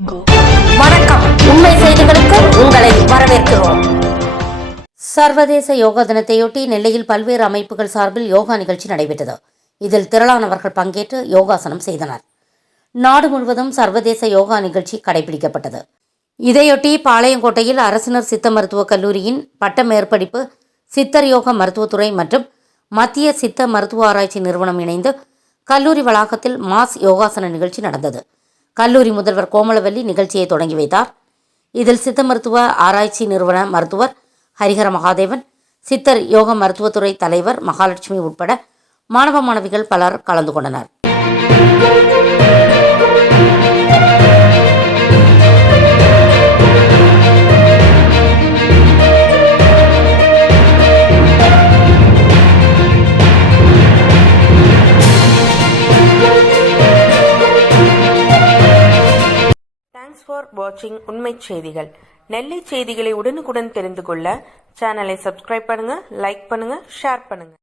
வணக்கம். உண்மை செய்திகளுக்கு உங்களை வரவேற்கிறோம். சர்வதேச யோகா தினத்தையொட்டி நெல்லையில் பல்வேறு அமைப்புகள் சார்பில் யோகா நிகழ்ச்சி நடைபெற்றது. இதில் திரளானவர்கள் பங்கேற்று யோகாசனம் செய்தனர். நாடு முழுவதும் சர்வதேச யோகா நிகழ்ச்சி கடைபிடிக்கப்பட்டது. இதையொட்டி பாளையங்கோட்டையில் அரசினர் சித்த மருத்துவக் கல்லூரியின் பட்ட மேற்படிப்பு சித்தர் யோக மருத்துவத்துறை மற்றும் மத்திய சித்த மருத்துவ ஆராய்ச்சி நிறுவனம் இணைந்து கல்லூரி வளாகத்தில் மாஸ் யோகாசன நிகழ்ச்சி நடந்தது. கல்லூரி முதல்வர் கோமலவல்லி நிகழ்ச்சியை தொடங்கி வைத்தார். இதில் சித்த மருத்துவ ஆராய்ச்சி நிறுவன மருத்துவர் ஹரிஹர மகாதேவன், சித்தர் யோக மருத்துவத்துறை தலைவர் மகாலட்சுமி உட்பட மாணவ மாணவிகள் பலர் கலந்து கொண்டனர். Thanks for watching உண்மை செய்திகள். நெல்லை செய்திகளை உடனுக்குடன் தெரிந்து கொள்ள சேனலை சப்ஸ்கிரைப் பண்ணுங்க, லைக் பண்ணுங்க, ஷேர் பண்ணுங்க.